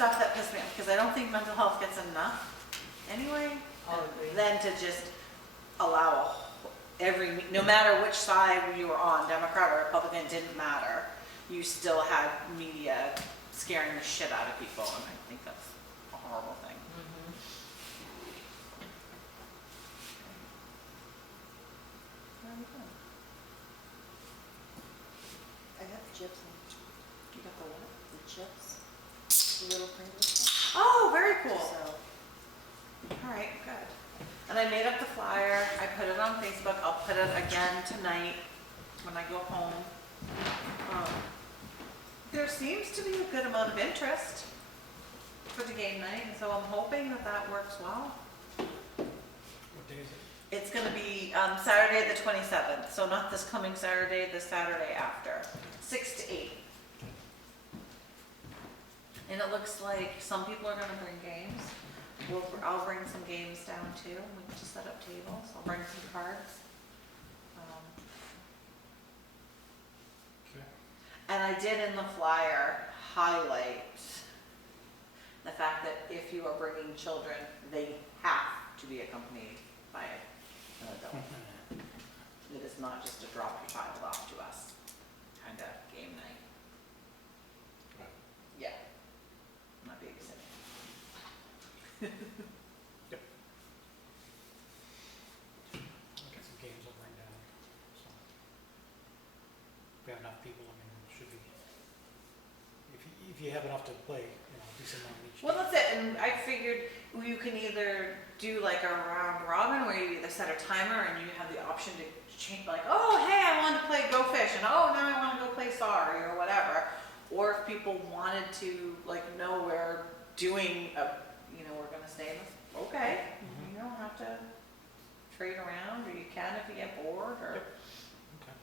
stuff that pissed me off, because I don't think mental health gets enough anyway. I'll agree. Than to just allow no matter which side you were on, Democrat or Republican, it didn't matter. You still had media scaring the shit out of people, and I think that's a horrible thing. Mhm. I got the chips, You got the what? the chips, the little Pringles. Oh, very cool. So, All right, good. And I made up the flyer, I put it on Facebook, I'll put it again tonight when I go home. There seems to be a good amount of interest for the game night, and so I'm hoping that that works well. What day is it? It's gonna be Saturday the 27th, so not this coming Saturday, the Saturday after, 6 to 8. And it looks like some people are gonna bring games. I'll bring some games down too. We can just set up tables. I'll bring some cards. Okay. And I did in the flyer highlight the fact that if you are bringing children, they have to be accompanied by an adult. It is not just to drop your child off to us kind of game night. Right. Yeah. I'm not babysitting. Yep. I'll get some games I'll bring down, so. If we have enough people, I mean, it should be, if you have enough to play, decent amount each. Well, that's it, and I figured you can either do like a round robin where you either set a timer and you have the option to change, like, oh, hey, I want to play Go Fish, and oh, now I want to go play Sorry, or whatever. Or if people wanted to, like, know we're doing we're going to stay in this, okay. Mhm. You don't have to trade around, or you can if you get bored, or. Yep. Okay.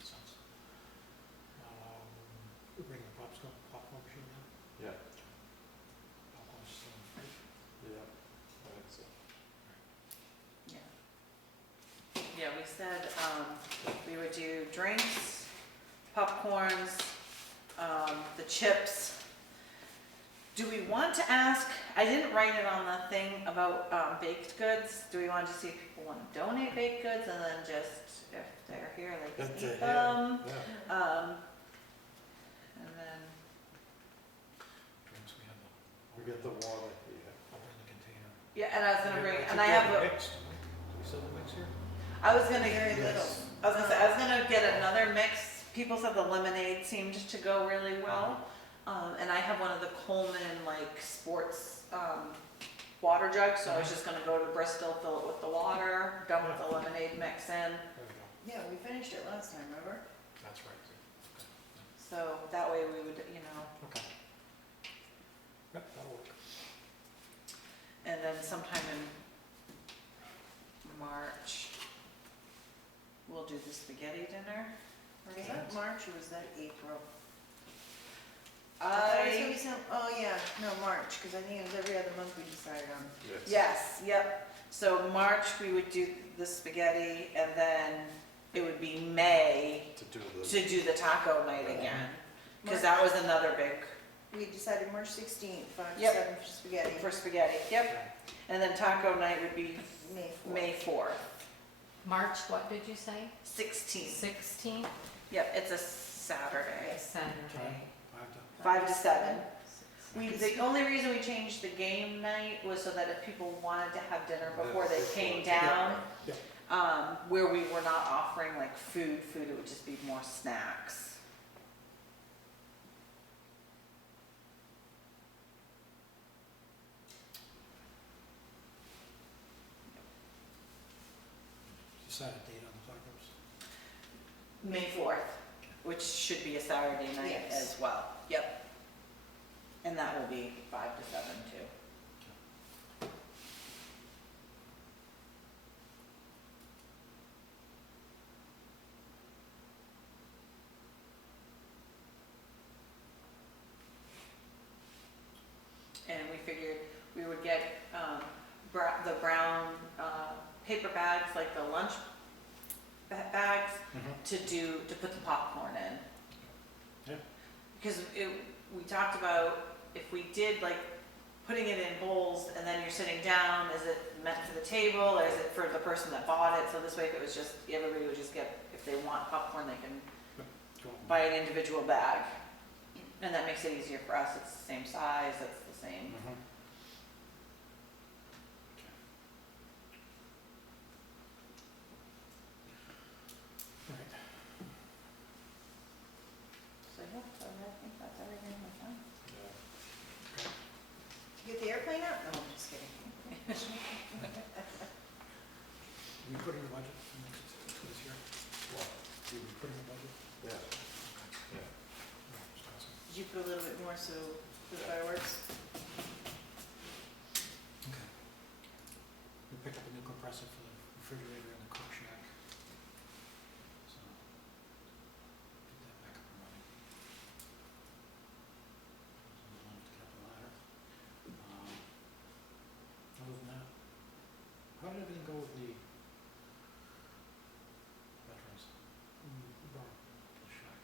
Sounds. We bring the popcorn machine down? Yeah, Popcorn's still in the fridge? yeah, I think so. Yeah. Yeah, we said we would do drinks, popcorns, the chips. Do we want to ask, I didn't write it on the thing about baked goods. Do we want to see if people want to donate baked goods and then just, if they're here, they can If eat they're them? Yeah, And then, Drinks, we have we get the water, I'll bring the container. yeah, and I was gonna bring, Yeah, and I have a, mixed. Do we sell the mix here? I was gonna, very little. Yes. I was gonna say, I was gonna get another mix. People said the lemonade seemed to go really well. And I have one of the Coleman, like, sports, water jugs, so I was just gonna go to Bristol, fill it with the water, dump the lemonade mix in. There we go. yeah, we finished it last time, remember? That's right. Okay. So that way we would, Okay. Yep, that'll work. and then sometime in March, we'll do the spaghetti dinner. Was that March or was that April? thought it was gonna be oh yeah, no, March, because I think it was every other month we decided on. Yes, yep. So March, we would do the spaghetti, and then it would be May to do to do the taco night again. Because that was another big, We decided March 16th, 5 to Yep. 7 for spaghetti. for spaghetti, yep. And then taco night would be May 4th. May 4th, March, what did you say? 16th. 16th? Yep, it's a Saturday, Saturday. 5 to 5 to 7. The only reason we changed the game night was so that if people wanted to have dinner before they came down, Yeah. where we were not offering like food, it would just be more snacks. Decide a date on the tacos. May 4th, which should be a Saturday night Yes. as well. Yep. And that will be 5 to 7 too. And we figured we would get the brown paper bags, like the lunch bags, to put the popcorn in. Yeah. Because we talked about if we did like putting it in bowls and then you're sitting down, is it meant for the table or is it for the person that bought it? So this way, if it was just, everybody would just get, if they want popcorn, they can Go on. buy an individual bag. And that makes it easier for us. It's the same size, it's the same. Mhm. Right. So yeah, so I think that's everything we've done. Yeah. You get the airplane out? No, I'm just kidding. We put in the budget for this year? What? Did we put in the budget? Yeah. Yeah. No, just asking. Did you put a little bit more so for the fireworks? Okay. We picked up a new compressor for the refrigerator and the cook shack. So, get that back up and running. So we'll have to get up the ladder. Other than that, how did everything go with the veterans? We brought the shack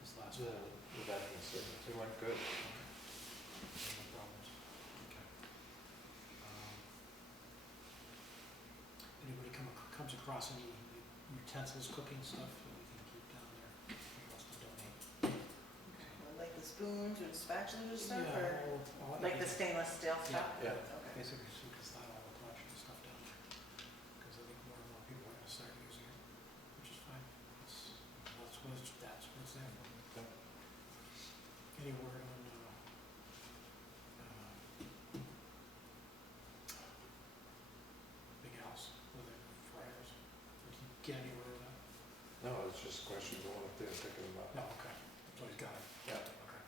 this last The, week. the veterans, it went good. Okay. No problems. Okay. Anybody comes across any utensils, cooking stuff that we can keep down there for us to donate? Like the spoons or the spatulas or stuff, Yeah, or? all Like the stainless steel stuff. Yeah. Okay. basically, so we can start all the collection of stuff down there. Because I think more and more people are gonna start using it, which is fine. That's what it's there for. Yep. Any word on, Big House, with the fryers? Did you get any word of that? No, it's just a question of going up there and picking them up. No, okay, so he's got it. Yeah. Okay.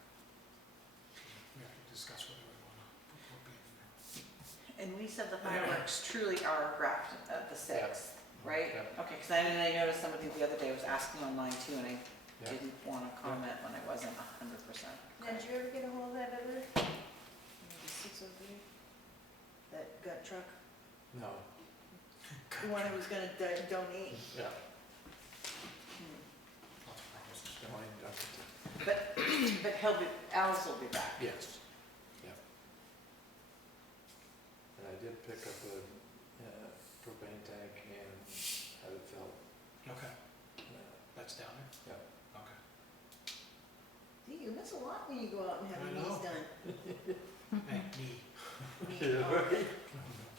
We have to discuss whether we wanna put being in there. And we said the fireworks truly are Grafton at the 6th, right? Yeah. Okay, because I noticed somebody the other day was asking online too, and I Yeah. didn't want to comment when I wasn't 100%. Now, did you ever get a hold of that other? The 603? That gut truck? No, The one who was gonna donate? yeah. Hmm. Lots of promises. No, I don't. But Alice will be back. Yes. Yeah. And I did pick up a propane tank and had it filled. Okay, Yeah. that's down there? Yeah. Okay. Gee, you miss a lot when you go out and have I your knees know. done. Hey, knee. Knee, oh.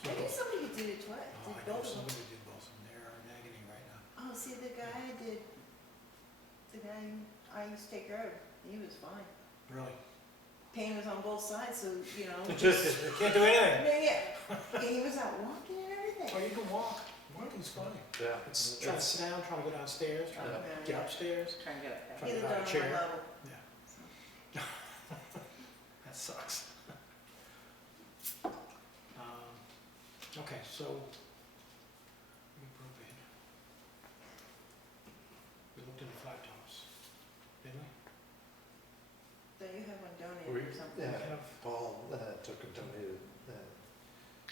I knew somebody who did it twice, Oh, did I know both of them. somebody did both, and they're in agony right now. Oh, see, the guy I used to take care of, he was fine. Really? Pain was on both sides, so, you know. Can't do anything. Yeah. And he was out walking and everything. Oh, you can walk. Walking's funny. Yeah. It's trying to sit down, trying to go downstairs, trying to Yeah. get upstairs. Try and get it Try He to lived buy a on my chair. level. Yeah. That sucks. Okay, so, we propane. We looked into flat tops, didn't we? Don't you have one donated We, or something? yeah, Paul took and donated,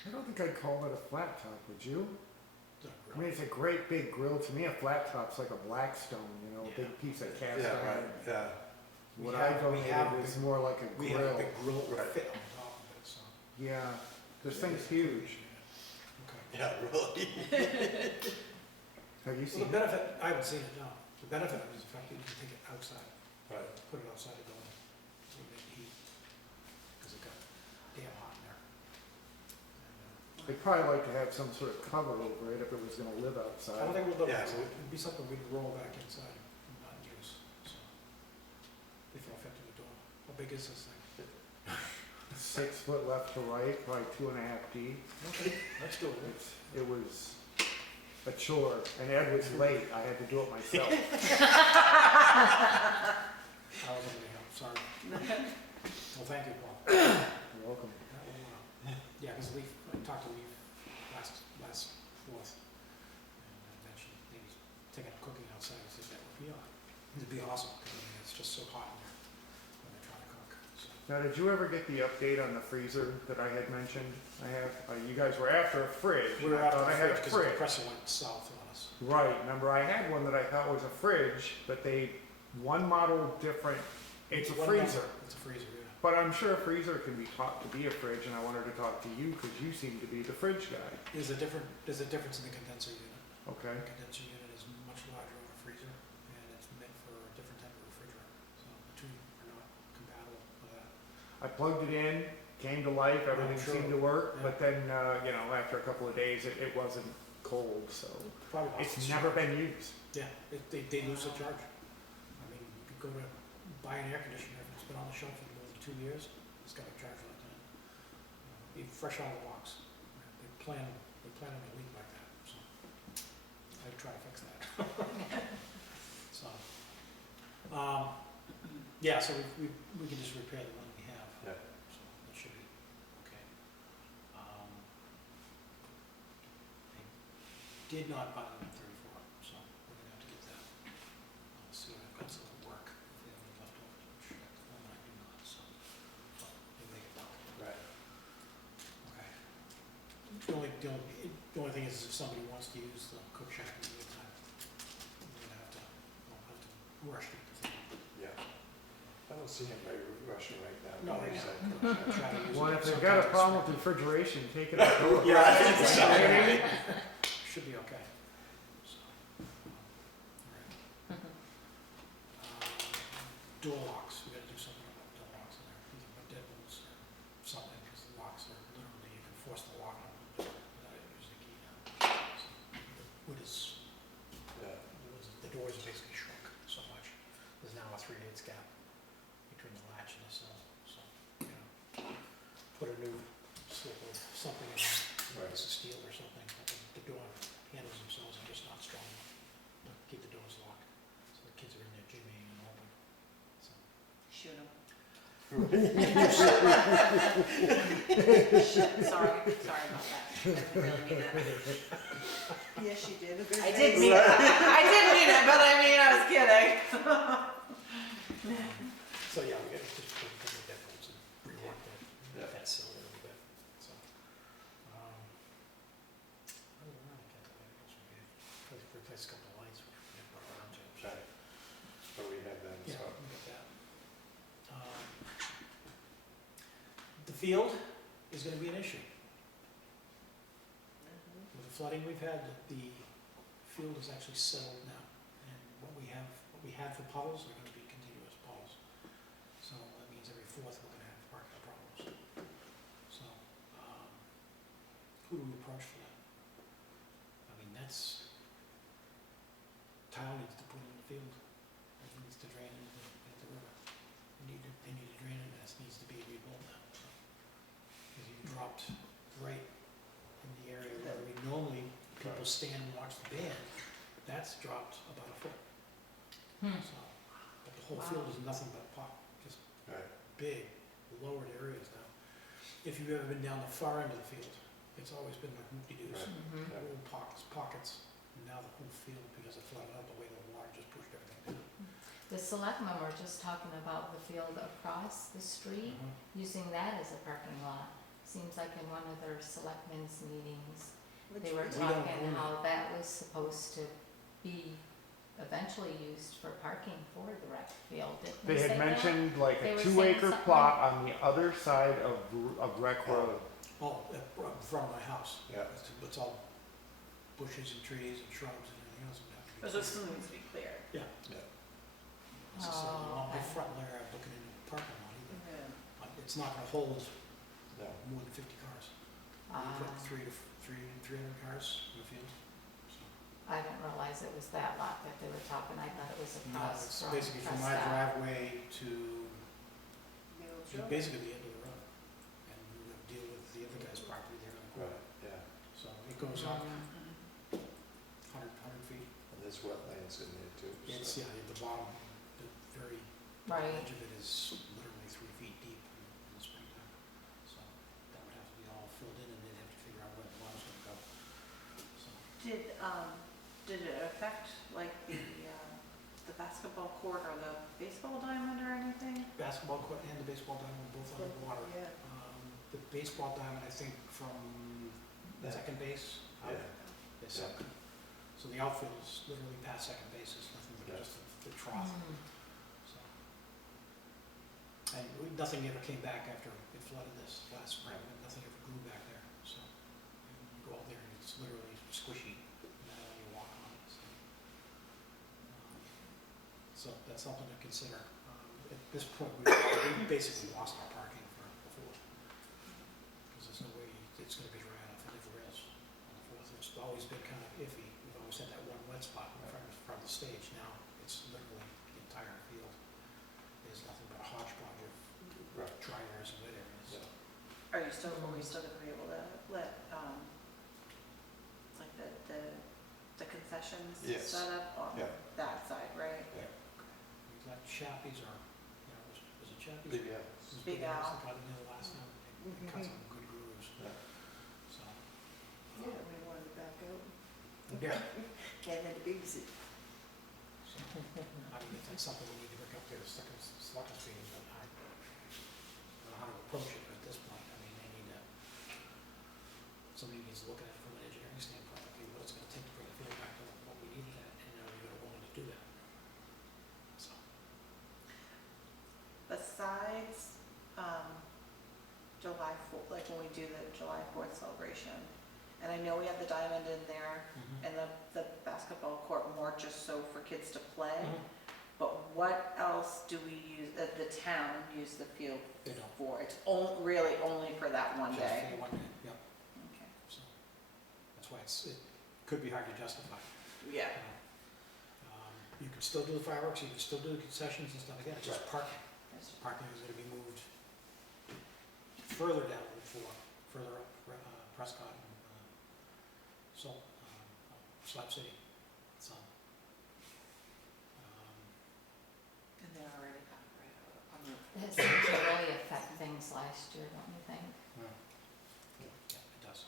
I don't think I'd call it a flat top, would you? The I grill. mean, it's a great big grill. To me, a flat top's like a Blackstone, you know, a Yeah. big piece of cast yeah, iron. right, yeah. What We I have a donated is big- more like a We have a grill. big grill with Right. fit on top of it, so. Yeah, this thing's huge. Okay. Yeah, really. Have you Well, seen the it? benefit, I haven't seen it, no. The benefit of it is the fact that you can take it outside, Right. put it outside the building, so it make heat, because it got damn hot in there. And, They'd probably like to have some sort of cover over it if it was gonna live I don't outside. think we'll look, Yeah, it'd be something we'd roll back inside and not use, so. If it'll fit to the door. How big is this thing? 6 foot left to right, probably 2.5 deep. Okay, let's do it. It was a chore, and Ed was late. I had to do it myself. I was over here, sorry. Well, thank you, Paul. You're welcome. That will, yeah, because Leaf, I talked to Leaf last 4th, and mentioned maybe taking up cooking outside, I said that it'd be awesome, because I mean, it's just so hot in there when they're trying to cook, so. Now, did you ever get the update on the freezer that I had mentioned? You guys were after a fridge. We were I after thought the I had a fridge, because the compressor went south on us. Right, remember I had one that I thought was a fridge, but one model different, it's a One freezer. number, It's a freezer, yeah. But I'm sure a freezer can be taught to be a fridge, and I wanted to talk to you, because you seem to be the fridge guy. There's a difference in the condenser unit. Okay. The condenser unit is much larger than a freezer, and it's meant for a different type of refrigerator. So the two are not compatible with that. I plugged it in, came to life, everything sure. seemed to work, Yeah. but then, after a couple of days, it wasn't cold, so. Probably lost It's its never charge. been used. Yeah, they lose their charge. I mean, you could go to buy an air conditioner, if it's been on the shelf for more than 2 years, it's got a charge left in it. Be fresh out of the box. They plan on a leak like that, so I try to fix that. So, yeah, so we can just repair the one we have. Yeah. So that should be okay. I did not buy the 134, so we're gonna have to get that. I'll see what I've got some work, if we have any leftovers, which at the moment I do not, so, but we'll make it work. Right. Okay. The only thing is if somebody wants to use the cook shack in the meantime, we'll have to rush to the thing. Yeah. I don't see anybody rushing right now. No, Like I yeah. said, Try to use Well, it if they've got a sometimes. problem with refrigeration, take it outdoors. Yeah, I think You so. know what I mean? Should be okay. So, all right. Door locks, we gotta do something about door locks in there, either with deadbolts or something, because the locks are literally, you can force the lock on them without using a key now. So, the wood is, Yeah. the doors are basically shrunk so much. There's now a 3/8 gap between the latch and the sill, so, put a new slip of something in there, Right. piece of steel or something, but the door handles themselves are just not strong enough to keep the doors locked. So the kids are in there jimmying and open, so. Shoot 'em. Sorry about that. I didn't really mean that. Yes, you did. A good I face. did mean it, but I mean, I was kidding. So, yeah, we gotta just put the deadbolts and rework Yeah. that sill a little bit, so. Other than that, I can't think of anything else we did. Probably replace a couple of lights, which we didn't work around to. So. Right. But we have that, Yeah, so. we got that. The field is gonna be an issue. With the flooding we've had, the field is actually settled now. And what we had for puddles are gonna be continuous puddles. So that means every fourth we're gonna have parking problems. So, who do we approach for that? I mean, that's, town needs to put in the field. It needs to drain into the river. They need to drain it, and it needs to be rebuilt now, so. Because you dropped right in the area where we normally, people stand and watch the band, that's dropped about a foot. So, but the whole field is nothing but just Right. big, lowered areas now. If you've ever been down the far end of the field, it's always been like whoop-de-doos, Right. Yeah. little pockets. And now the whole field, because it flooded out, the way the water just pushed everything down. The selectmen were just talking about the field across the street, using that as a parking lot. Seems like in one of their selectmen's meetings, Which they were we- don't talking own how that was supposed to be eventually used for parking for the rec field, didn't They they say had that? mentioned like They a were 2-acre saying something. plot on the other side of Rec Road. Oh, in front of my house. Yeah. It's all bushes and trees and shrubs and everything else would have to be. Because it still needs to be clear. Yeah. Yeah. As I said, you want my okay. front layer looking into the parking lot either. Yeah. But it's not gonna hold No. more than 50 cars. You Ah, put 300 cars in the field, so. I didn't realize it was that lot that they were talking, I thought it was No, across it's from basically from my Prescott. driveway to The old to show. basically the end of the road. And we have to deal with the other guy's property there on the corner. Right, yeah. So it goes up Mm. 100 feet. And there's wetlands in there too, It's, so. yeah, at the bottom, the very Right, edge of it is literally 3 feet deep in the springtime. So that would have to be all filled in and they'd have to figure out where the water's gonna go. So, Did it affect like the basketball court or the baseball diamond or anything? basketball court and the baseball diamond both underwater. Yeah. The baseball diamond, I think from Yeah. second base out, Yeah. is sunk. So the outfield is literally past second base, it's nothing but Yeah. just the trough, Mm. so. And nothing ever came back after it flooded this last spring, nothing ever grew back there, so. You go out there and it's literally squishy, now you walk on it, so. So that's something to consider. At this point, we basically lost our parking for the fourth. Because there's no way it's gonna be dry enough, it never is on the fourth. It's always been kind of iffy. We've always had that one wet spot in front of the stage. Now, it's literally the entire field. There's nothing but a hodgepodge of Right. dry areas and wet areas. Yeah. Are we still gonna be able to let, like the concessions Yes. set up on Yeah. that side, right? Yeah. We've got Chappie's or, was it Chappie's? Big, yeah. It was Big Al. Al's that got in there last time. They cut some good grooves, Yeah. so. Yeah, we wanted to back out. Yeah. Can't let the babies sit. So, I mean, if that's something we need to bring up to the second selectmen's meeting, but I don't know how to approach it at this point. I mean, they need to, somebody needs to look at it from an engineering standpoint, okay, what it's gonna take to bring the field back to what we needed at, and are we willing to do that? So, Besides, July 4th, like when we do the July 4th celebration, and I know we have the diamond in there and the basketball court more just so for kids to play, but what else do we use, the town use the field They don't. for? It's really only for that one just day? for the 1 day, yep, Okay. so, that's why it could be hard to justify. Yeah. You can still do the fireworks, you can still do the concessions and stuff like that, it's just parking. Parking is gonna be moved further down Route 4, further up Prescott and Slab City. So, And they're already kind of right on the. It seemed to really affect things last year, don't you think? yeah, it does.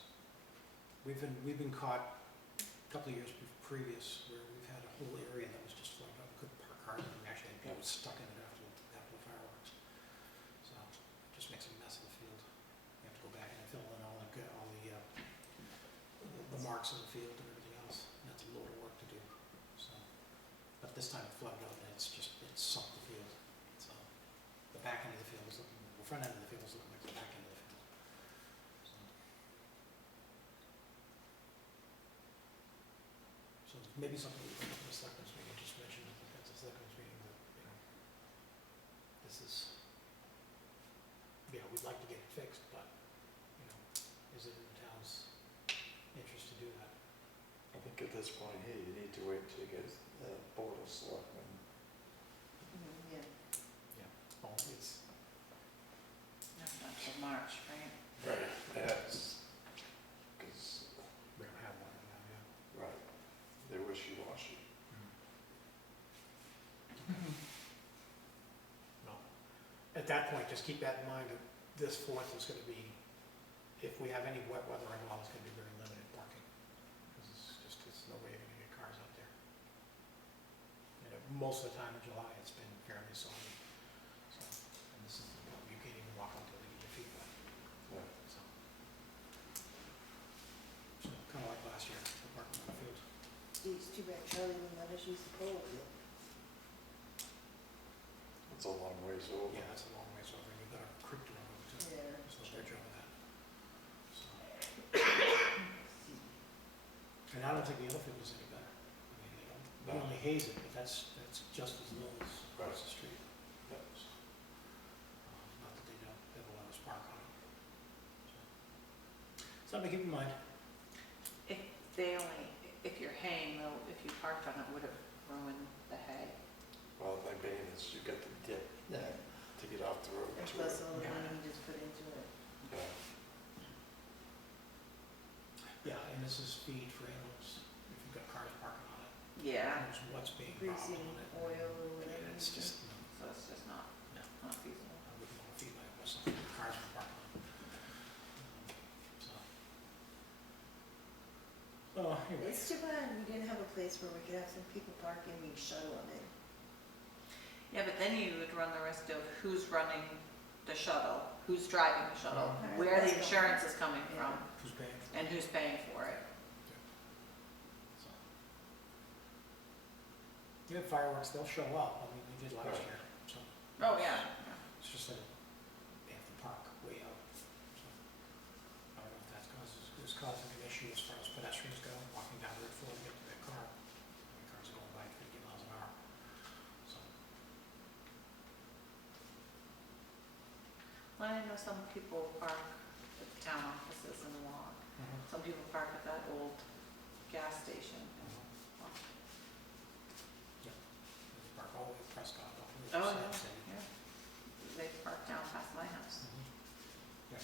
We've been caught a couple of years previous where we've had a whole area that was just flooded up, couldn't park cars, and we actually had people stuck in it after the fireworks. So, it just makes a mess of the field. You have to go back and fill in all the marks in the field and everything else, and that's a load of work to do, so. But this time it flooded out and it's sunk the field, so. The back end of the field is looking, the front end of the field is looking like the back end of the field, so. So maybe something we bring up in the selectmen's meeting, just mention it at the selectmen's meeting that, this is, we'd like to get it fixed, but, is it in the town's interest to do that? I think at this point here, you need to wait till you get the board of selectmen. Yeah. Oh, it's, That's not till March, right? Right. Yes. Because, we don't have one right now, yeah. right, they're wishy-washy. Well, at that point, just keep that in mind, that this fourth is gonna be, if we have any wet weather at all, it's gonna be very limited parking. Because it's no way you're gonna get cars out there. Most of the time in July, it's been fairly soggy. So, and this is, you can't even walk out there to get your feet wet, Yeah. so. So, kinda like last year, the parking on the field. It's too bad Charlie wouldn't let us use the pole field. It's a long ways over. Yeah, that's a long ways over, and you've got a creek to run over too. Yeah. There's no bridge over that. So, and I don't think the other field is any better. I mean, we No. only haze it, but that's just as low as Right. across the street. Yeah. So, not that they don't, they have a lot of spark on it. So, something to keep in mind. If you're haying though, if you parked on it, would have ruined the hay. Well, my bane is you got the dip to get off the road. And to plus it. all the money he just put into it. Yeah. Yeah, and this is feed for animals, if you've got cars parking on it. Yeah. Knows what's being brought Greasing on it. oil or whatever. Yeah, it's just, So it's just not no. feasible. I wouldn't want to feed my horse something the cars are parked on. So. So, anyway. It's too bad we didn't have a place where we could have some people park and we shuttle them in. Yeah, but then you would run the risk of who's running the shuttle, who's driving the shuttle, Right, where the that's insurance is coming Yeah. from, Who's paying for it? and who's paying for it. So. Yeah, fireworks, they'll show up, I mean, they did last Right. year, so. Oh, yeah. It's just like I know some people park at the town offices in the lawn. Some people park at that old gas station. They park all the way to Prescott, all the way to Oh, South yeah, City. yeah. They park down past my house. Yeah.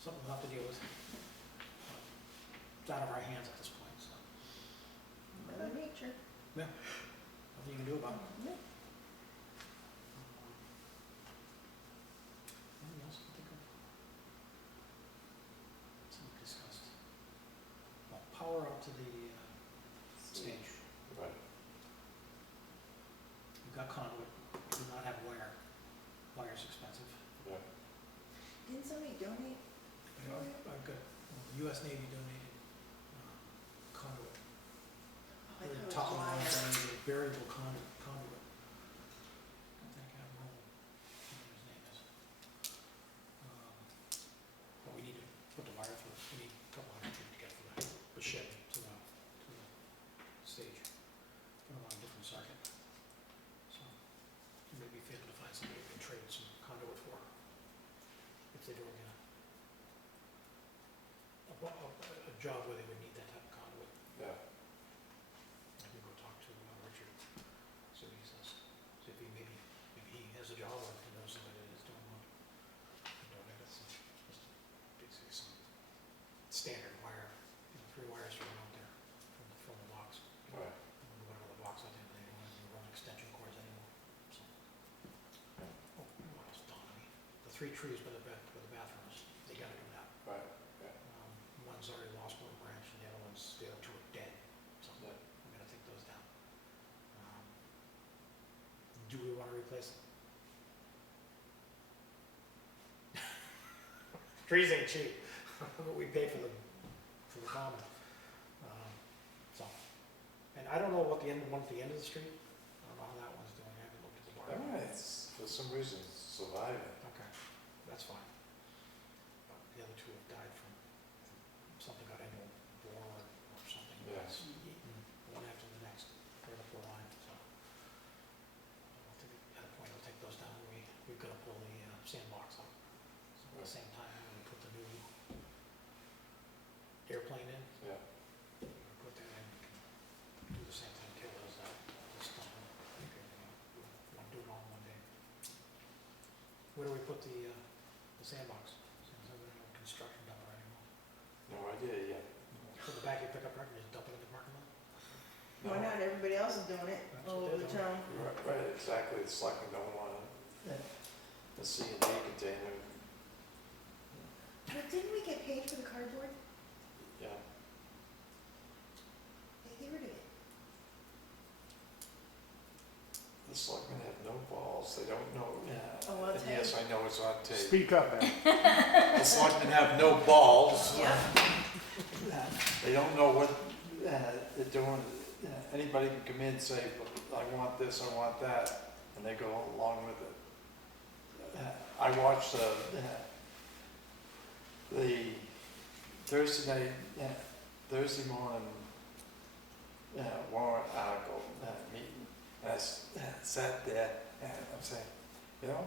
So, something we'll have to deal with. It's out of our hands at this point, so Mother Nature. nothing you can do about it. Yeah. Anything else to think of? Something we discussed. Well, power up to the stage. Right. You've got conduit, do not have wire. Wire's expensive. Yeah. Didn't somebody donate? I've got, the US Navy donated conduit. Oh, I Very thought it top of was line, wire. donated variable conduit. I think Admiral, whatever his name is. But we need to put the wire through, we need a couple hundred feet to get from the shed to the stage. Put them on a different circuit. So, it may be fair to find somebody we can trade some conduit for, if they do a job where they would need that type of conduit. Yeah. I can go talk to Richard, see what he says, see if maybe he has a job or if he knows somebody that is doing one. Donate it, just basically some standard wire, 3 wires to run out there from the box. Right. Whatever the box I think they don't have to run extension cords anymore, so. Oh, what else dawned on me? The 3 trees by the bathrooms, they gotta do that. Right. One's already lost one branch and the other 2 are dead, so Yeah. we're gonna take those down. Do we wanna replace them? Trees ain't cheap, but we pay for the common. So, and I don't know what the one at the end of the street, I don't know how that one's doing, I haven't looked at the bar. It's, for some reason, it's surviving. Okay, that's fine. But the other 2 have died from something got into a bore or something. Yeah. It's eaten one after the next, right up the line, so. I think at a point I'll take those down, we've got to pull the sandbox up. So at the same time, we put the new airplane in, Yeah. we put that in, we can do the same thing, tear those out, just dump them, pick everything up. Want to do it all in one day. Where do we put the sandbox? Since we don't have a construction dumper anymore. No idea yet. Put the back of your pickup truck and just dump it in the parking lot? Why not? Everybody else is doing it That's all what over the they're doing. town. Right, exactly. It's like we don't want a C and D container. But didn't we get paid for the cardboard? Yeah. They get rid of it. The selectmen have no balls. They don't know. Yeah. Oh, I'll And tell yes, I know it's on tape. Speak up, Ed. The selectmen have no balls. Yep. They don't know what they're doing. Anybody can come in and say, I want this, I want that, and they go along with it. I watched the Thursday night, Thursday morning warrant article meeting. And I sat there and I'm saying, you know,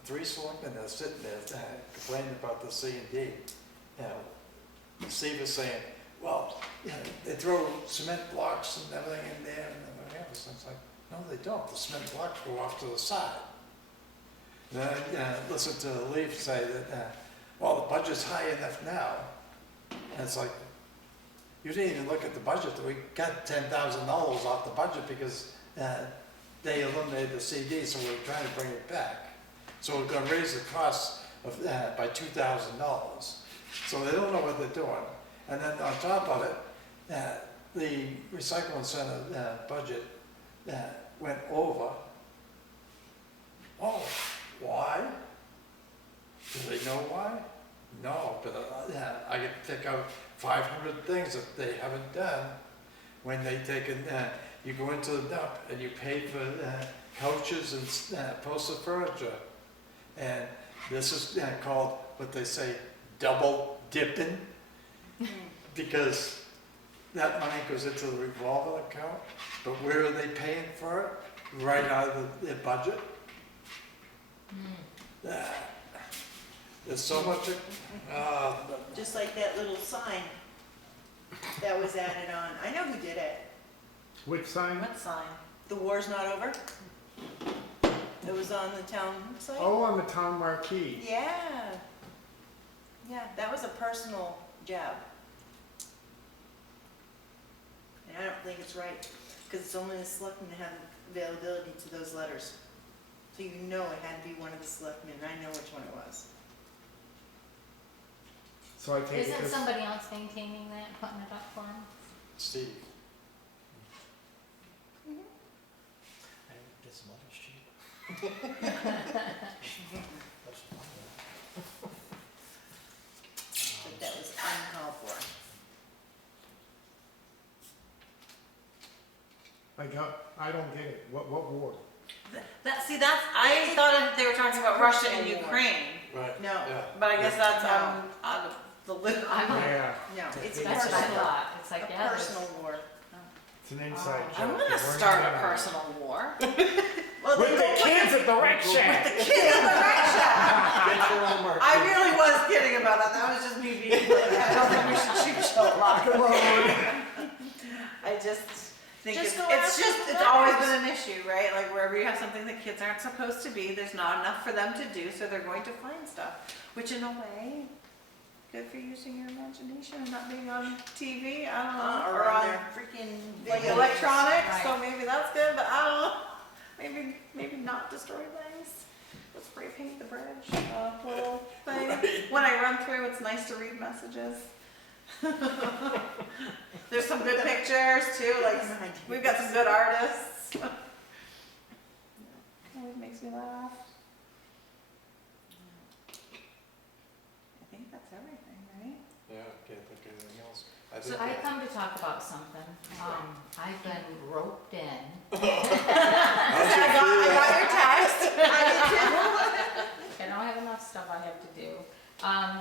the 3 selectmen that are sitting there complaining about the C and D. Steve is saying, well, they throw cement blocks and everything in there and everything else. And it's like, no, they don't. The cement blocks go off to the side. And then I listened to Leaf say that, well, the budget's high enough now. And it's like, you didn't even look at the budget. We got $10,000 off the budget because they eliminated the CD, so we're trying to bring it back. So we're going to raise the cost of by $2,000. So they don't know what they're doing. And then on top of it, the recycling center budget went over. Oh, why? Do they know why? No, but I can pick out 500 things that they haven't done when they take you go into the dump and you pay for couches and posted furniture. And this is called what they say double dipping, because that money goes into the revolving account, but where are they paying for it? Right out of their budget. There's so much, Just like that little sign that was added on. I know who did it. Which sign? What sign? The war's not over. It was on the town site. Oh, on the town marquee. Yeah. Yeah, that was a personal job. And I don't think it's right, because it's only the selectmen that have availability to those letters. So you know it had to be one of the selectmen, and I know which one it was. So I take it Isn't this, somebody else maintaining that, and putting it up for them? Steve. I did some other shit. That's fine. But that was uncalled for. I don't get it. What ward? I thought they were talking about Russia and Personal war. Ukraine, Right. No. Yeah. but I guess that's No. out of the loop. Yeah, No, it's That's what I personal. thought, it's like, A yeah, there's- personal war. it's an inside joke. I'm that gonna we're start not a gonna- personal war. Well, With the kids at the rec With shack. the kids in the rec shack. Get your own marquee. I really was kidding about that. That was just me being like, I don't think we should shoot show locker road. I just think Just it's go ask it's the always letters. been an issue, right? Like wherever you have something that kids aren't supposed to be, there's not enough for them to do, so they're going to find stuff. Which in a way, good for using your imagination and not being on TV. I don't know, Or on their freaking like video. electronics. So Right. maybe that's good, but I don't know. Maybe not destroy things. Let's spray paint the bridge. Little thing. Right. When I run through, it's nice to read messages. There's some good pictures too. Like we've got some good artists. Always makes me laugh. I think that's everything, right? Yeah, can't think of anything else. So I come to talk about something, I've been roped in. I got your text. I don't have enough stuff I have to do.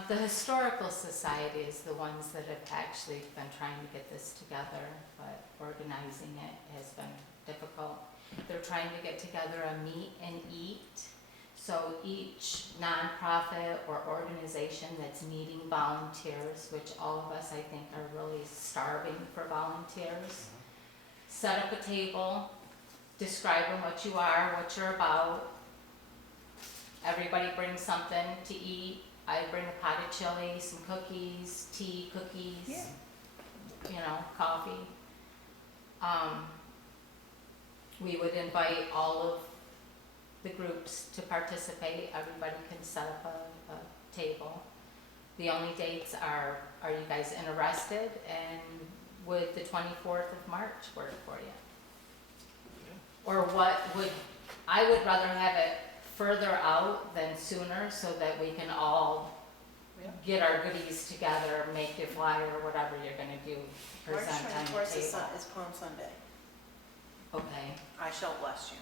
The Historical Society is the ones that have actually been trying to get this together, but organizing it has been difficult. They're trying to get together a meet and eat. So each nonprofit or organization that's needing volunteers, which all of us I think are really starving for volunteers, set up a table, describing what you are, what you're about. Everybody brings something to eat. I bring a pot of chili, some cookies, tea, cookies, Yeah. you know, coffee. We would invite all of the groups to participate. Everybody can set up a table. The only dates are you guys interested, and would the 24th of March work for you? Or I would rather have it further out than sooner, so that we can all get our goodies together, make your flyer, whatever you're gonna do, March present on the 24th table. is Palm Sunday. Okay. I shall bless you.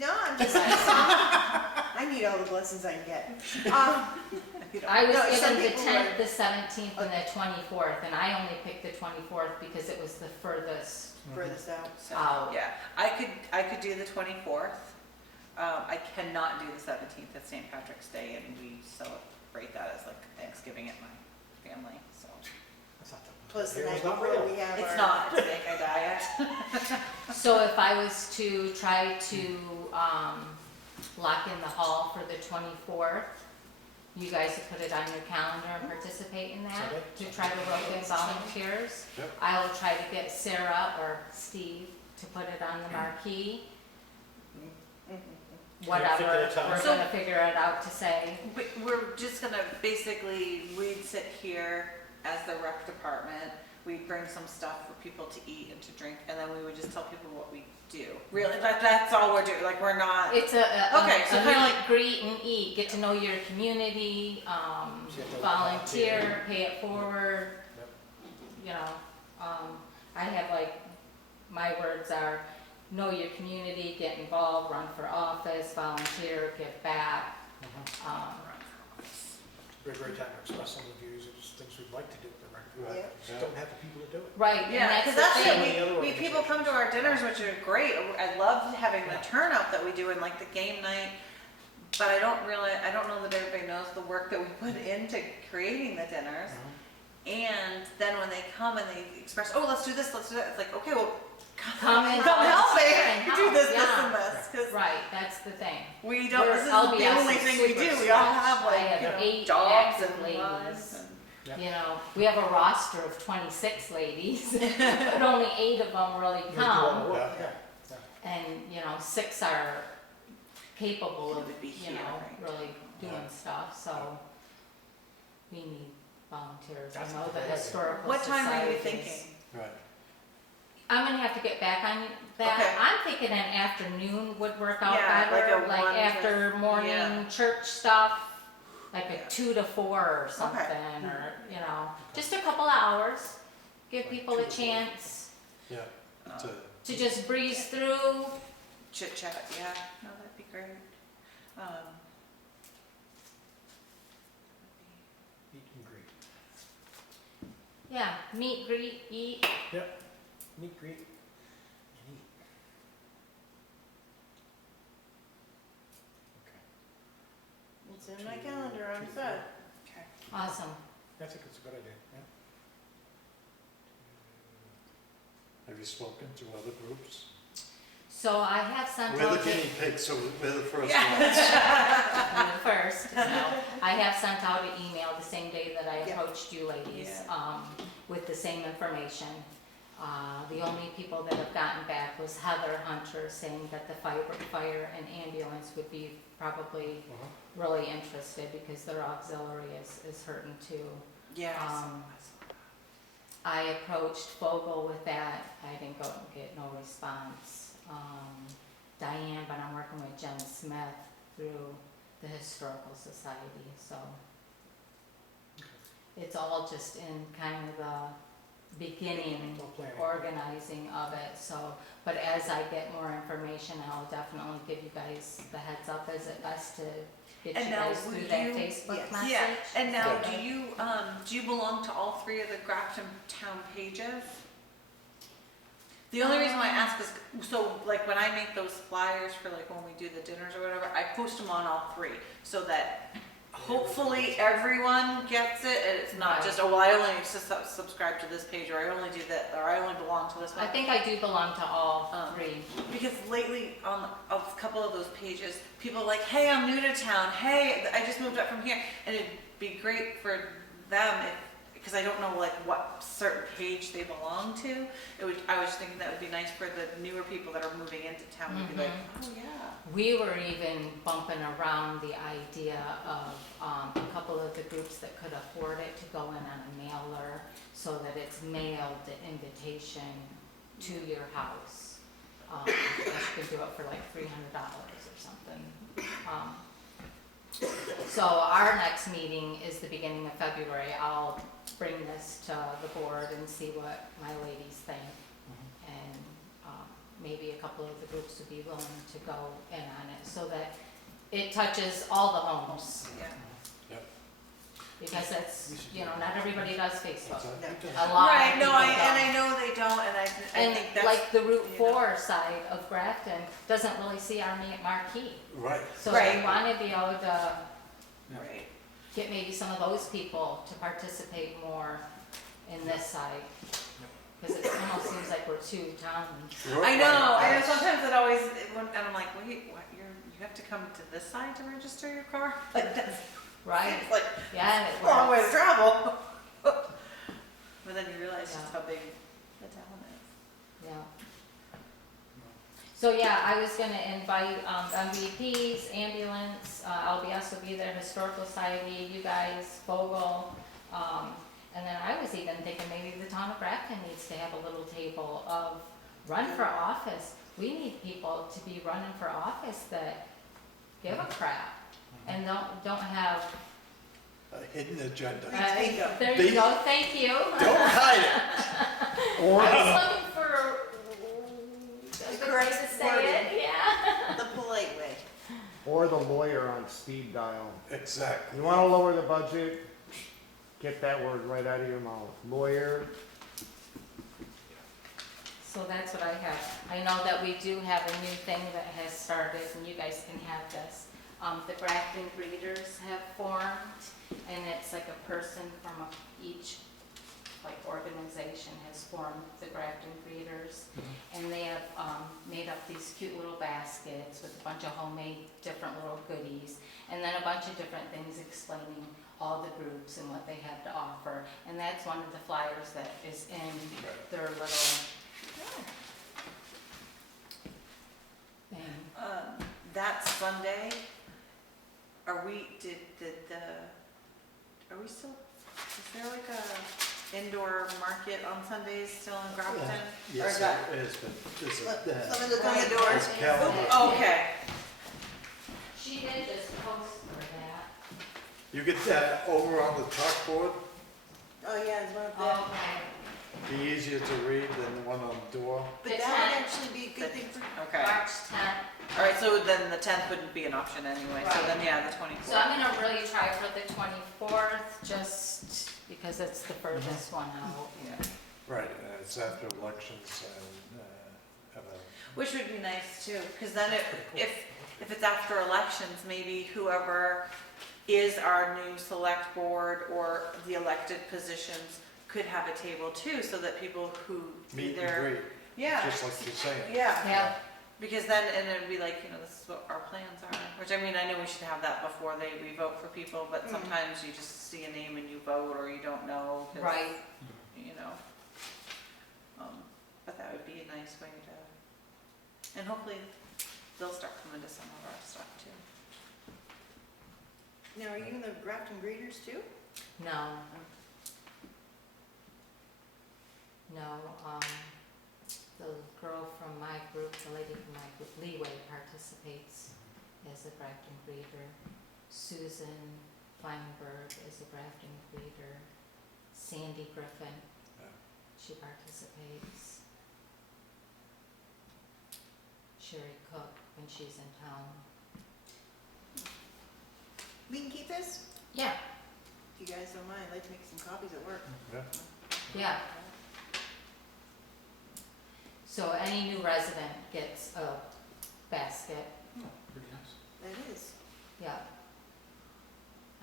No, I'm just saying. I need all the blessings I can get. I was No, some given the people 10th, are- the 17th, and the 24th, and I only picked the 24th because it was the furthest Furthest out. So, out. yeah, I could do the 24th. I cannot do the 17th. It's St. Patrick's Day, and we celebrate that as like Thanksgiving at my family. So That's not the- Plus the it night was not before real. we have it's our. not. It's the day I die. So if I was to try to lock in the hall for the 24th, you guys would put it on your calendar and participate in that, Sunday? to try to rope in volunteers. Yep. I will try to get Sarah or Steve to put it on the marquee, whatever, we're So- gonna figure it out to say. We're just gonna basically, we'd sit here as the rec department. We'd bring some stuff for people to eat and to drink, and then we would just tell people what we do. Really, that's all we're doing. Like we're not. It's a Okay, so kinda meet, like- greet and eat, get to know your community, So you have to volunteer, pay it forward. Yep. You know, I have like, my words are, know your community, get involved, run for office, volunteer, give back. Be a great time to express some of the views, and just things we'd like to do at the rec. Yeah. Just don't have the people to do it. Right, and Yeah, that's because the that's thing. it. Any other We people come to our dinners, which are great. I love having the turnout that we do, and like the game night. but I don't know that everybody knows the work that we put into creating the dinners. And then when they come and they express, oh, let's do this, it's like, okay, well, Come and help me and do help, this, yeah. and this, because Right, that's the thing. we don't, We're this isn't the LBS only is thing we super do, we all stretched. have I like, have you know, 8 jobs active and ladies. lives and. Yep. You know, we have a roster of 26 ladies, but only 8 of them really They do all come. the work, yeah. And, 6 are capable Who of, would be here, right? really doing Yeah. stuff, so we need volunteers. That's I know a the good idea. historical What time are you societies- thinking? Right. I'm gonna have to get back on that. Okay. I'm thinking an afternoon would work out Yeah, like better, a like 1 to- after morning yeah. church stuff, like Yeah. a 2 to 4 or something, or, just a couple of hours. Give Like people 2 a to 4. chance Yeah, to just breeze through. Chit chat, yeah, no, that'd be great. Meet and greet. Yeah, meet, greet, eat. Meet, greet, and eat. Okay. It's in my calendar, I'm set. Okay. Awesome. That's it's a good idea, yeah. have you spoken to other groups? So I have sent We're out the guinea pigs, so we're the first Yeah. ones. first. No, I have sent out an email the same day that I Yeah. approached you ladies, Yeah. with the same information. The only people that have gotten back was Heather Hunter saying that the fire and ambulance would be probably really interested because their auxiliary is hurting too. Yeah. I approached Vogel with that. I didn't get no response. Diane, but I'm working with Jen Smith through the Historical Society, so it's all just in kind of the beginning All planning. organizing of it, so, but as I get more information, I'll definitely give you guys the heads up. Is it best to get And you now guys will through that you- Facebook yes. message? Yeah, and now Yeah. do you belong to all 3 of the Grafton town pages? The only reason why I ask is, so like when I make those flyers for like when we do the dinners or whatever, I post them on all 3, so that hopefully everyone gets it, and it's not Right. just, oh, well, I only subscribe to this page, or I only do that, or I only belong to this one. I think I do belong to all 3. Because lately, on a couple of those pages, people are like, hey, I'm new to town, hey, I just moved up from here, and it'd be great for them because I don't know like what certain page they belong to. I was thinking that would be nice for the newer people that are moving into town to be like, oh yeah. We were even bumping around the idea of a couple of the groups that could afford it to go in on a mailer so that it's mailed the invitation to your house. You could do it for like $300 or something. So our next meeting is the beginning of February. I'll bring this to the board and see what my ladies think. And maybe a couple of the groups would be willing to go in on it so that it touches all the homes. Yeah. Because that's, not everybody does Facebook. No. A lot Right, of no, people I don't. know they don't, and I And think that's. like the Route you 4 side of Grafton doesn't really see our marquee. Right. So Right. we want to be able to Right. get maybe some of those people to participate more in this side. Because it almost seems like we're 2 towns. I know, sometimes it always, and I'm like, wait, what, you have to come to this side to register your car? Like, that's, Right? it's like Yeah, and it a long way to works. travel. But then you realize just Yeah. how big the town is. Yeah. So yeah, I was gonna invite MVPs, ambulance, LBS will be there, Historical Society, you guys, Vogel. And then I was even thinking maybe the town of Grafton needs to have a little table of run for office. We need people to be running for office that give a crap and don't have. A hidden agenda. Bingo. There Bingo. you go, thank you. Don't hide it. Or, I was looking for a good way correct to say wording. it, yeah. The polite way. or the lawyer on speed dial. Exactly. You wanna lower the budget, get that word right out of your mouth. Lawyer, So that's what I have. I know that we do have a new thing that has started, and you guys can have this. the Grafton Breeders have formed, and it's like a person from each like organization has formed the Grafton Breeders, and they have made up these cute little baskets with a bunch of homemade different little goodies, and then a bunch of different things explaining all the groups and what they have to offer, and that's one of the flyers that is in their little thing. That Sunday, are we still, is there like a indoor market on Sundays still in Grafton? Or Yes, is that- it is, but there's Look, a, someone look on the there's doors. a calendar. Oh, okay. She did just post for that. You get that over on the chalkboard, Oh, yeah, there's one up there. Okay. be easier to read than the one on the door. But that would actually be a good thing for, Okay. March 10th. All right, so then the 10th wouldn't be an option anyway, so then, yeah, the 24th. So I'm gonna really try for the 24th, just because it's the furthest one out. Yeah. Right, it's after elections and, have a, Which would be nice too, because then if it's after elections, maybe whoever is our new select board or the elected positions could have a table too, so that people who meet and either, greet, yeah, just like you're saying. yeah, Yeah, because then, and it'd be like, this is what our plans are, which I mean, I know we should have that before we vote for people, but Mm. sometimes you just see a name and you vote, or you don't know. 'Cause, right. you know. But that would be a nice way to, and hopefully they'll start coming to some of our stuff too. now, are you in the Grafton Breeders too? No. No, the girl from my group, the lady from my group, Leeway, participates as a Grafton breeder. Susan Feinberg is a Grafton breeder. Sandy Griffin, Yeah. she participates. Sherry Cook, when she's in town. We can keep this? Yeah. If you guys don't mind, I'd like to make some copies at work. Yeah. Yeah. So any new resident gets a basket. Oh, pretty nice. That is. Yeah.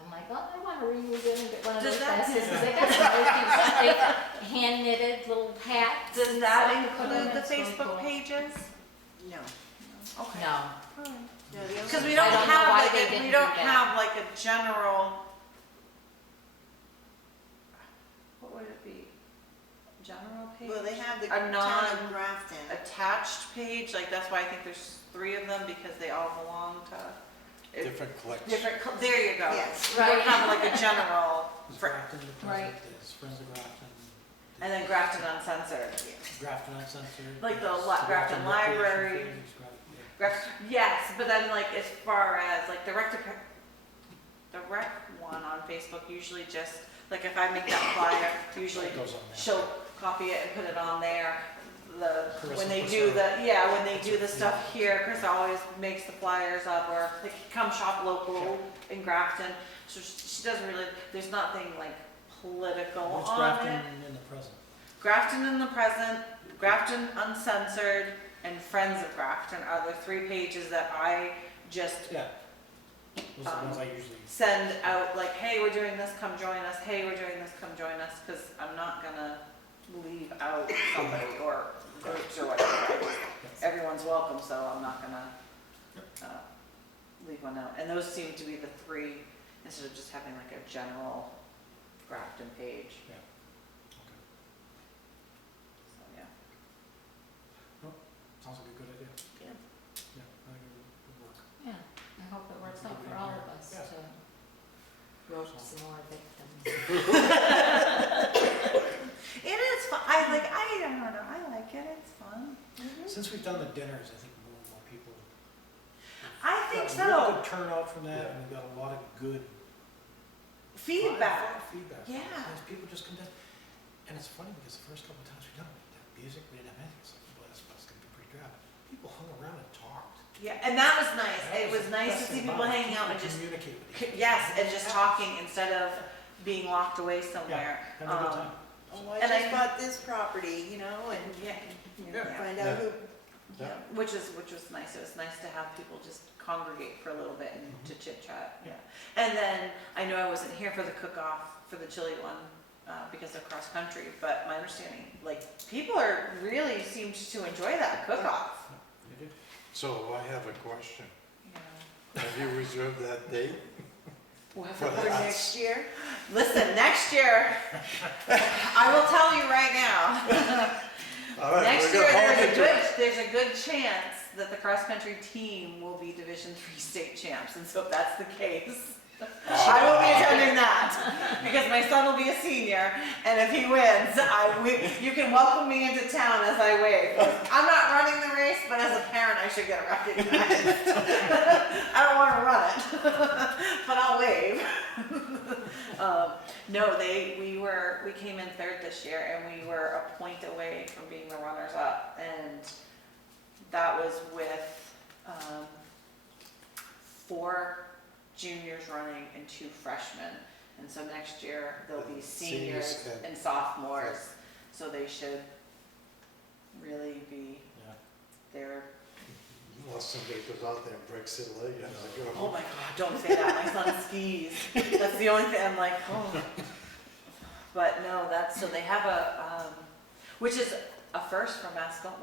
I'm like, oh, I want to remove it and get one of Does those that- baskets, because they got some really cute, like, hand knitted little hats. Does and that stuff to put in. include the It's really Facebook cool. pages? No. Okay. No, No, the Because only- we don't I don't know have why like they we didn't don't do that. have like a general, what would it be? General page? Well, they have the A town of non- Grafton. Attached page, like that's why I think there's 3 of them, because they all belong to. Different collections. There you go. Yes. We don't Right. have like a general, There's for- Grafton, the Right. president, there's Friends of Grafton. and then Grafton Uncensored. Grafton Uncensored. Like the there's Grafton Recreation Library. Things, yeah. Yes, but then like as far as like the rec one on Facebook usually just, like if I make that flyer, usually It goes on there. she'll copy it and put it on there. When Carissa they puts do her- when they do the stuff here, Chris always makes the flyers up, or like come shop local in Grafton. So she doesn't really, there's nothing like political What's on Grafton it. in the present? Grafton in the present, Grafton Uncensored, and Friends of Grafton are the 3 pages that I just Yeah. Those are the ones I usually, send out, like, hey, we're doing this, come join us, hey, we're doing this, come join us, because I'm not gonna leave out somebody or groups or whatever. Everyone's welcome, so I'm not gonna leave one out. And those seem to be the 3, instead of just having like a general Grafton page. yeah. So, yeah. Sounds like a good idea. Yeah. Yeah, I think it would work. yeah, I hope it works out for all of us Yeah. to roast some more victims. It is fun. I don't know, I like it, it's fun. Since we've done the dinners, I think more and more people. I think got a really so. good turnout from that, Yeah. and we've got a lot of good Feedback. Feedback. Yeah. Because people just come down, and it's funny because the first couple of times we done it, we didn't have music, we didn't have anything, it's like, well, that's gonna be pretty drab. People hung around and talked. Yeah, and that was nice. That It was the nice best to see thing people about it. hanging out and People just, communicate with each other. yes, and just talking instead of being locked away somewhere. Having a good time. Oh, I And just I- bought this property, you know, and Yeah, you know, Yeah. find Yeah. out who, yeah, which was nice. It was nice to have people just congregate for a little bit and to chit chat, yeah. And then, I know I wasn't here for the cook-off for the chili one, because of cross-country, but my understanding, like, people really seemed to enjoy that cook-off. You do? So I have a question. Yeah. Have you reserved that date? Well, For For that? next year? listen, next year, I will tell you right now. All right, Next we're year, gonna hold you to it. there's a good chance that the cross-country team will be Division III state champs, and so if that's the case, I will be attending that, because my son will be a senior, and if he wins, you can welcome me into town as I wave. I'm not running the race, but as a parent, I should get recognized. I don't wanna run it, but I'll wave. No, we came in third this year, and we were a point away from being the runners-up, and that was with 4 juniors running and 2 freshmen. And so next year, there'll be seniors Seniors and- and sophomores, so they should really be Yeah. there. Unless somebody goes out there and breaks their leg as they go. Oh my God, don't say that, my son skis. That's the only thing, I'm like, oh. But no, so they have which is a first for Mascoma,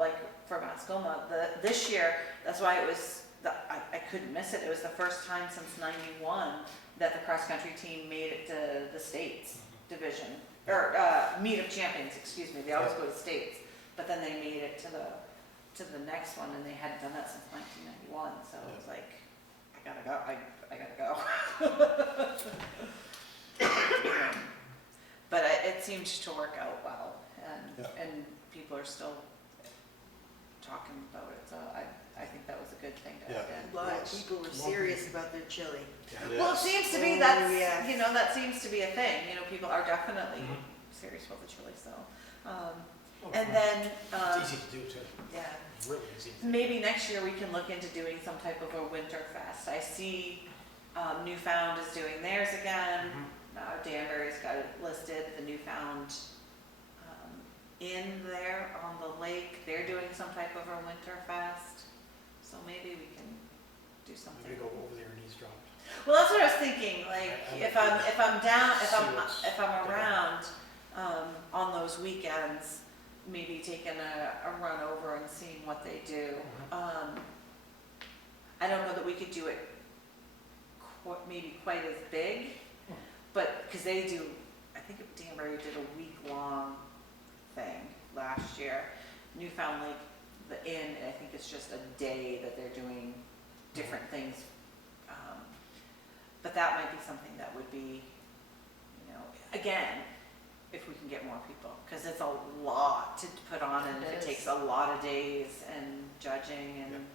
this year, that's why it was, I couldn't miss it, it was the first time since '91 that the cross-country team made it to the States division, or meet of champions, excuse me, they always go to States, but then they made it to the next one, and they hadn't done that since 1991, so it was like, I gotta go. But it seemed to work out well, and people are still talking about it, so I think that was a good thing to Yeah. have in. A lot of people were serious about their chili. Well, it seems to be Oh, that's, yeah. that seems to be a thing, people are definitely serious about the chili, so. And then, It's easy to do too, yeah, it's really easy. maybe next year we can look into doing some type of a winter fest. I see Newfound is doing theirs again. Danbury's got it listed, the Newfound Inn there on the lake. They're doing some type of a winter fest. So maybe we can do something. Maybe go over there and eavesdrop. Well, that's what I was thinking, like, if I'm down, See what's if I'm going on. around, on those weekends, maybe taking a run over and seeing what they do. I don't know that we could do it maybe quite as big, but, because they do, I think Danbury did a week-long thing last year. Newfound Lake, the inn, I think it's just a day that they're doing different things. But that might be something that would be, again, if we can get more people, because it's a lot to put on, and It it is. takes a lot of days and judging and,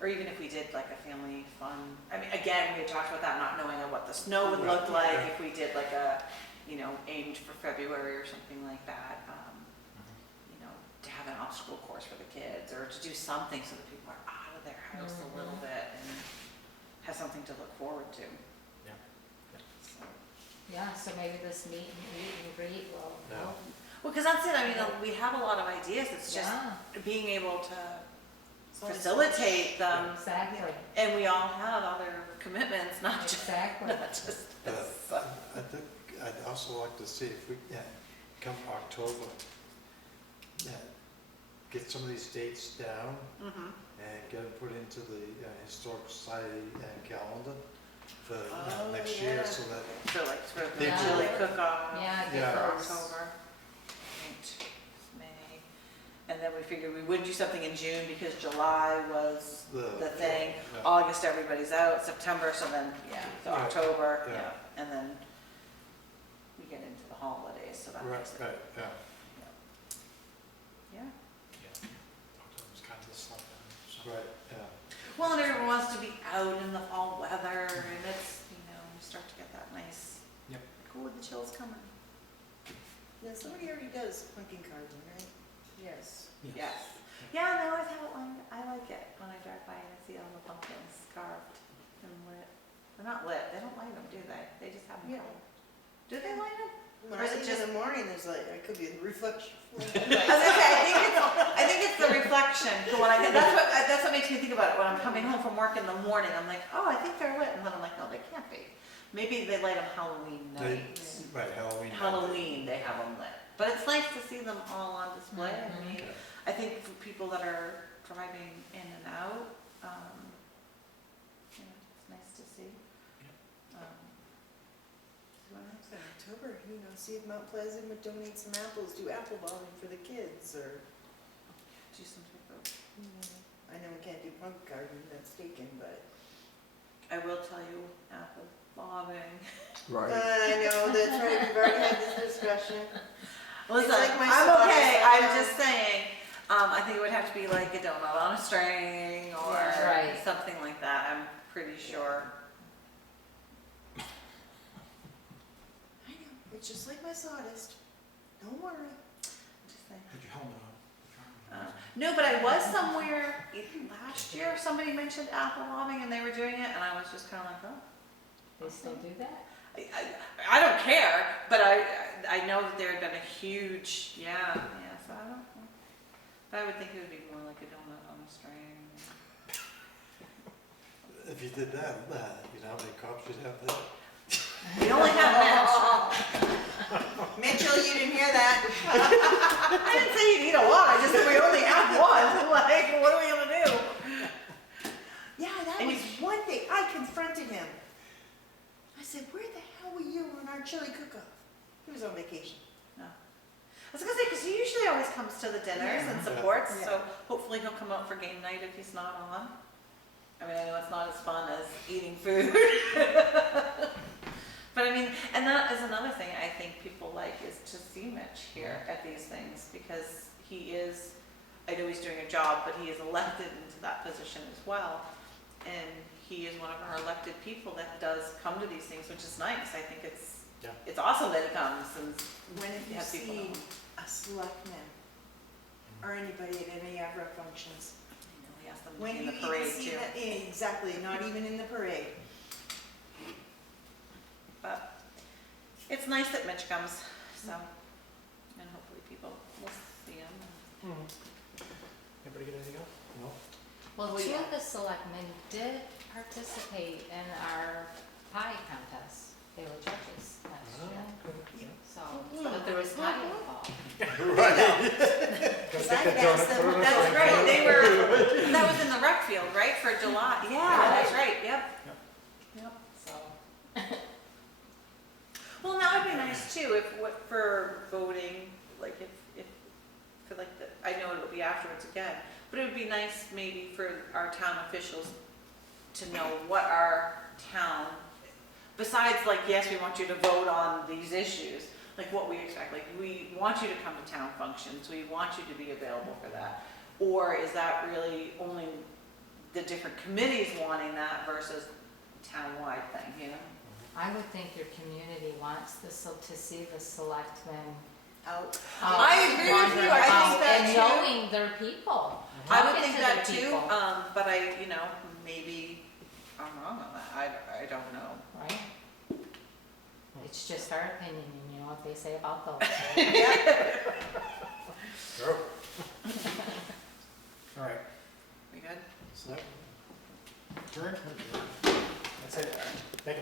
or even if we did like a family fun, I mean, again, we had talked about that, not knowing what the snow would look like, Yeah. if we did like a, aimed for February or something like that, to have an obstacle course for the kids, or to do something so that people are out of their house a little bit and have something to look forward to. Yeah. So. Yeah, so maybe this meet and greet will Yeah. help. Well, because that's it, I mean, we have a lot of ideas, it's just Yeah, being able to facilitate them, exactly, and we all have other commitments, not just, exactly. not just this. I think I'd also like to see if we, come October, get some of these dates down Mhm. and get them put into the Historic Society calendar for Oh, next year, yeah. so that, For the Yeah. chili cook-off. Yeah, For get those. October. Right. May. And then we figured we would do something in June because July was the thing. yeah. August, everybody's out, September, so then, so Right. October, Yeah. and then we get into the holidays, so that Right, makes it. right, yeah. Yeah. Yeah. October's kind of the slump down, so. Right, yeah. Well, and everyone wants to be out in the fall weather, and it's, we start to get that nice. Yep. Cool, the chill's coming. Yeah, somebody already does pumpkin carving, right? Yes. Yes. Yes. Yeah, and they always have it lined. I like it when I drive by and I see all the pumpkins carved and lit. They're not lit. They don't light them, do they? They just have them Yeah. carved. Do they light them? When Or is it I think just- in the morning, there's like, it could be a reflection. I was gonna say, I think it's the reflection. That's what makes me think about it. When I'm coming home from work in the morning, I'm like, oh, I think they're lit. And then I'm like, no, they can't be. Maybe they light them Halloween night. Right, Halloween. Halloween, they have them lit. But it's nice to see them all on display. I mean, Yeah. I think for people that are driving in and out, it's nice to see. It's in October, see if Mount Pleasant would donate some apples, do apple bombing for the kids, or, Do some type of. I know we can't do punk garden, that's taken, but. I will tell you, apple bobbing. Right. I know, that's right, we've already had this discussion. Listen, like my I'm sauce, okay, I I'm know. just saying, I think it would have to be like a donut on a string or Yeah. Right. something like that, I'm pretty sure. I know, it's just like my sawdust, don't worry. Just saying. Put your helmet on. No, but I was somewhere last year, somebody mentioned apple bobbing and they were doing it, and I was just kind of like, oh. They still do that? I don't care, but I know that there had been a huge, so I don't know. But I would think it would be more like a donut on a string. If you did that, you know how many cops you'd have there? We only have Mitch. Mitchell, you didn't hear that? I didn't say you need a lot, I just said we only have one, like, what are we gonna do? Yeah, that And was one thing, I confronted him. I said, where the hell were you on our chili cook-off? He was on vacation. I was gonna say, because he usually always comes to the dinners and supports, Yeah. so hopefully he'll come out for game night if he's not on. I mean, I know it's not as fun as eating food. But I mean, and that is another thing I think people like is to see Mitch here at these things, because he is, I know he's doing a job, but he is elected into that position as well. And he is one of our elected people that does come to these things, which is nice. I think it's awesome that he comes and When have you have people seen come. a selectman or anybody at any of our functions? I know, he asked them to When be in you the even parade see too. that, exactly, not even in the parade. But it's nice that Mitch comes, so, and hopefully people will see him. Anybody get anything else? No? Well, Well, two yeah. of the selectmen did participate in our pie contest. They were judges last year. So, but there was pie involved. Because I could ask them, That's great, they were, that was in the rec field, right, for July? Yeah, that's right, yep. Yep. So, Well, that would be nice too, for voting, like for like I know it'll be afterwards again, but it would be nice maybe for our town officials to know what our town, besides like, yes, we want you to vote on these issues, like what we expect, like we want you to come to town functions, we want you to be available for that. Or is that really only the different committees wanting that versus town-wide thing, you know? I would think your community wants to see the selectmen out. I agree with you. I think out that and too. knowing their people. I would talking think to that their too, people, but maybe I'm wrong on that, I don't know. Right? It's just our opinion, and you know what they say about those. Sure. All right. We good? So that- Turn?